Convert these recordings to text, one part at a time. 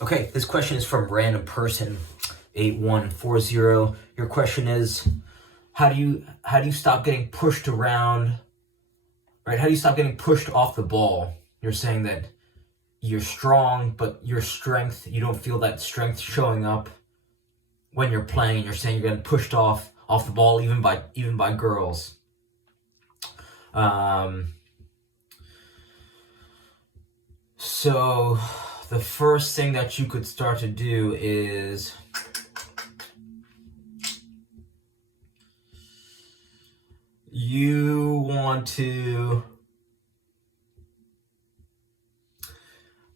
Okay, this question is from random person 8140. Your question is, how do you stop getting pushed around, right? How do you stop getting pushed off the ball? You're saying that you're strong, but your strength, you don't feel that strength showing up when you're playing. You're saying you're getting pushed off the ball even by girls. So the first thing that you could start to do is you want to,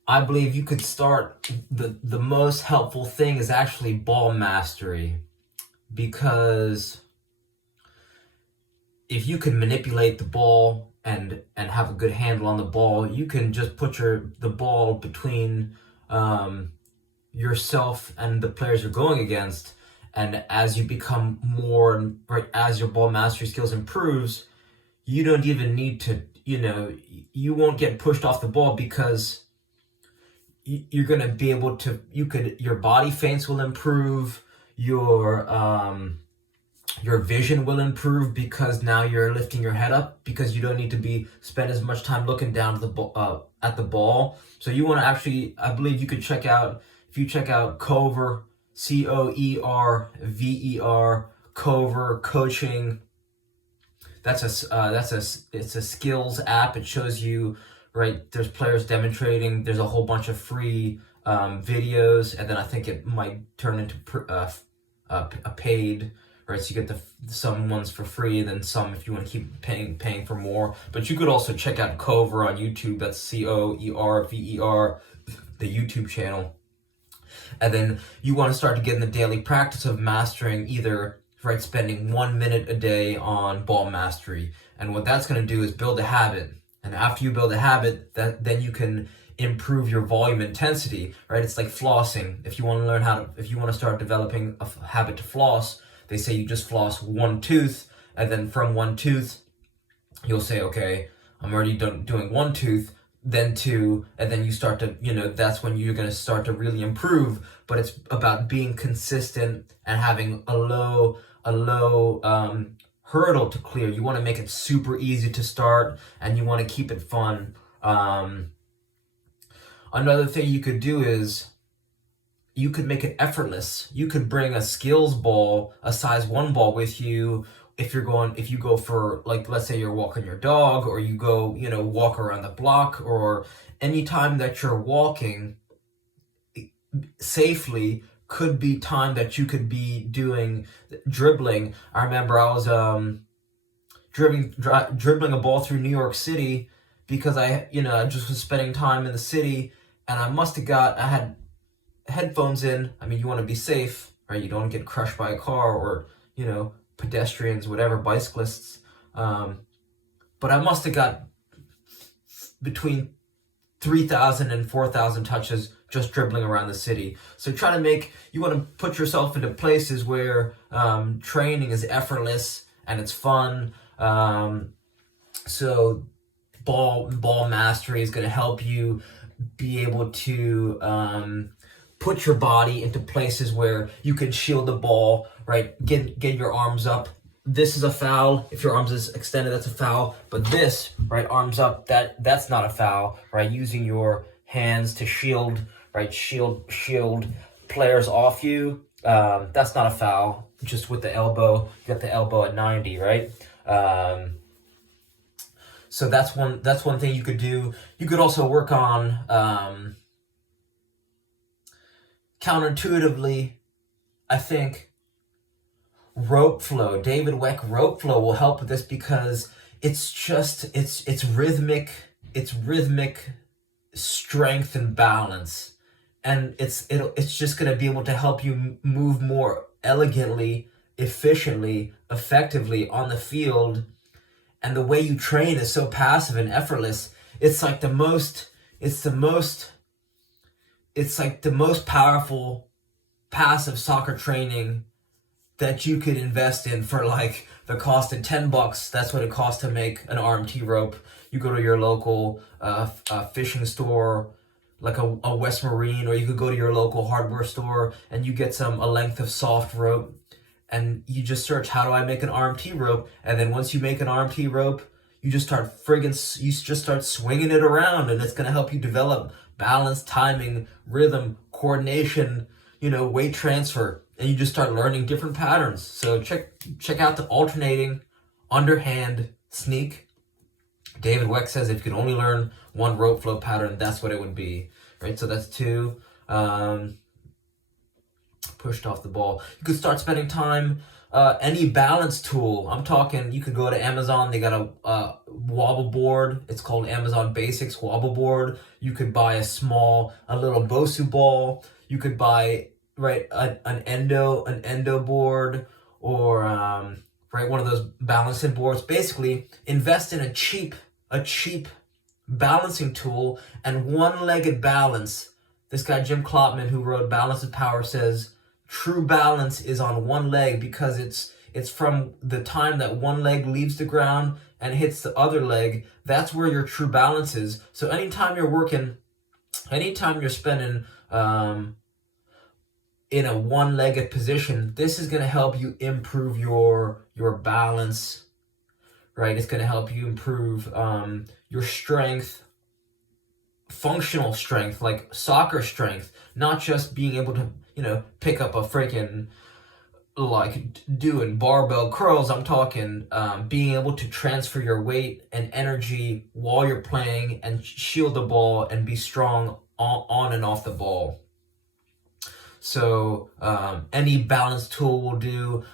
I believe you could start, the most helpful thing is actually ball mastery, because if you can manipulate the ball and have a good handle on the ball, you can just put the ball between yourself and the players you're going against. And as you become more, right, as your ball mastery skills improves, you don't even need to, you won't get pushed off the ball, because you're going to be able to, your body feints will improve, your vision will improve, because now you're lifting your head up, because you don't need to spend as much time looking down at the ball. So you want to actually, I believe you could check out, if you check out Cover, COERVER, Cover Coaching. It's a skills app. It shows you, right, there's players demonstrating, there's a whole bunch of free videos, and then I think it might turn into a paid, right? So you get some ones for free, and then some if you want to keep paying for more. But you could also check out Cover on YouTube. That's COERVER, the YouTube channel. And then you want to start to get in the daily practice of mastering, either, right, spending 1 minute a day on ball mastery. And what that's going to do is build a habit. And after you build a habit, then you can improve your volume intensity, right? It's like flossing. If you want to start developing a habit to floss, they say you just floss one tooth, and then from one tooth, you'll say, okay, I'm already doing one tooth, then two, and then you start to, that's when you're going to start to really improve. But it's about being consistent and having a low hurdle to clear. You want to make it super easy to start, and you want to keep it fun. Another thing you could do is you could make it effortless. You could bring a skills ball, a size 1 ball with you. If you go for, like, let's say you're walking your dog, or you go, walk around the block, or any time that you're walking safely could be time that you could be doing dribbling. I remember I was dribbling a ball through New York City, because I just was spending time in the city, and I had headphones in. I mean, you want to be safe, right? You don't get crushed by a car, or, pedestrians, whatever, bicyclists. But I must have got between 3,000 and 4,000 touches just dribbling around the city. So you want to put yourself into places where training is effortless and it's fun. So ball mastery is going to help you be able to put your body into places where you can shield the ball, right? Get your arms up. This is a foul. If your arms is extended, that's a foul. But this, right, arms up, that's not a foul, right? Using your hands to shield, right? Shield players off you. That's not a foul. Just with the elbow, you got the elbow at 90, right? So that's one thing you could do. You could also work on counterintuitively, I think, rope flow. David Weck rope flow will help with this, because it's rhythmic strength and balance, and it's just going to be able to help you move more elegantly, efficiently, effectively on the field. And the way you train is so passive and effortless. It's like the most powerful passive soccer training that you could invest in for, like, the cost of $10. That's what it costs to make an RMT rope. You go to your local fishing store, like a West Marine, or you could go to your local hardware store and you get a length of soft rope, and you just search, how do I make an RMT rope? And then once you make an RMT rope, you just start swinging it around, and it's going to help you develop balance, timing, rhythm, coordination, weight transfer, and you just start learning different patterns. So check out the alternating underhand sneak. David Weck says if you could only learn one rope flow pattern, that's what it would be, right? So that's 2. Pushed off the ball. You could start spending time, any balance tool. I'm talking, you could go to Amazon. They got a wobble board. It's called Amazon Basics Wobble Board. You could buy a little Bosu ball. You could buy, right, an endo board, or right, one of those balancing boards. Basically, invest in a cheap balancing tool and one-legged balance. This guy Jim Klopman, who wrote Balance and Power, says true balance is on one leg, because it's from the time that one leg leaves the ground and hits the other leg. That's where your true balance is. So anytime you're spending in a one-legged position, this is going to help you improve your balance, right? It's going to help you improve your strength, functional strength, like soccer strength, not just being able to, pick up a freaking, like, doing barbell curls. I'm talking being able to transfer your weight and energy while you're playing and shield the ball and be strong on and off the ball. So any balance tool will do.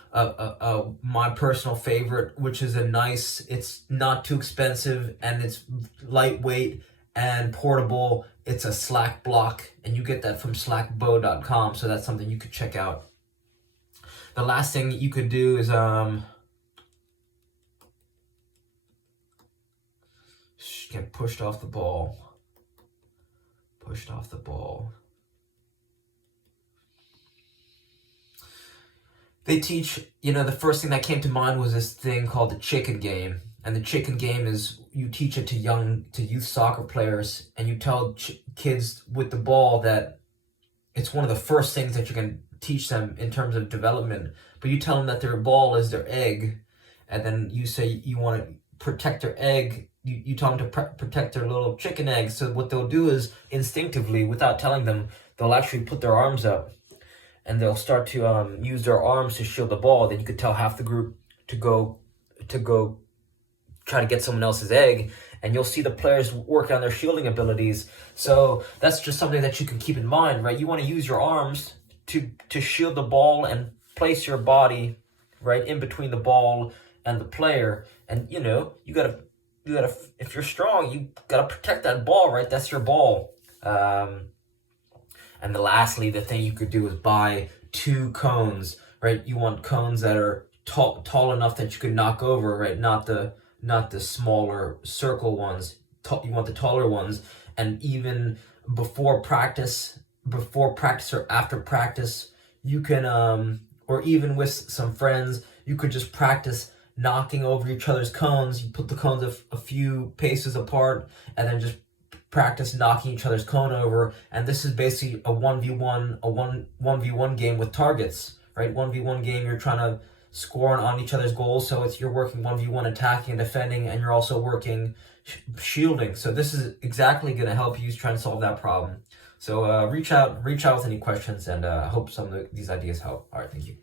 My personal favorite, which is it's not too expensive and it's lightweight and portable. It's a slack block, and you get that from slackbow.com. So that's something you could check out. The last thing you could do is get pushed off the ball. They teach, the first thing that came to mind was this thing called the chicken game. And the chicken game is, you teach it to youth soccer players, and you tell kids with the ball that it's one of the first things that you can teach them in terms of development. But you tell them that their ball is their egg, and then you say you want to protect their egg. You tell them to protect their little chicken eggs. So what they'll do is, instinctively, without telling them, they'll actually put their arms up, and they'll start to use their arms to shield the ball. Then you could tell half the group to go try to get someone else's egg, and you'll see the players work on their shielding abilities. So that's just something that you can keep in mind, right? You want to use your arms to shield the ball and place your body right in between the ball and the player. And you gotta, if you're strong, you gotta protect that ball, right? That's your ball. And then lastly, the thing you could do is buy 2 cones, right? You want cones that are tall enough that you could knock over, right? Not the smaller circle ones. You want the taller ones. And even before practice or after practice, you can, or even with some friends, you could just practice knocking over each other's cones. You put the cones a few paces apart, and then just practice knocking each other's cone over. And this is basically a 1v1 game with targets, right? 1v1 game, you're trying to score on each other's goals. So you're working 1v1 attacking and defending, and you're also working shielding. So this is exactly going to help you try and solve that problem. So reach out with any questions, and I hope some of these ideas help. All right, thank you.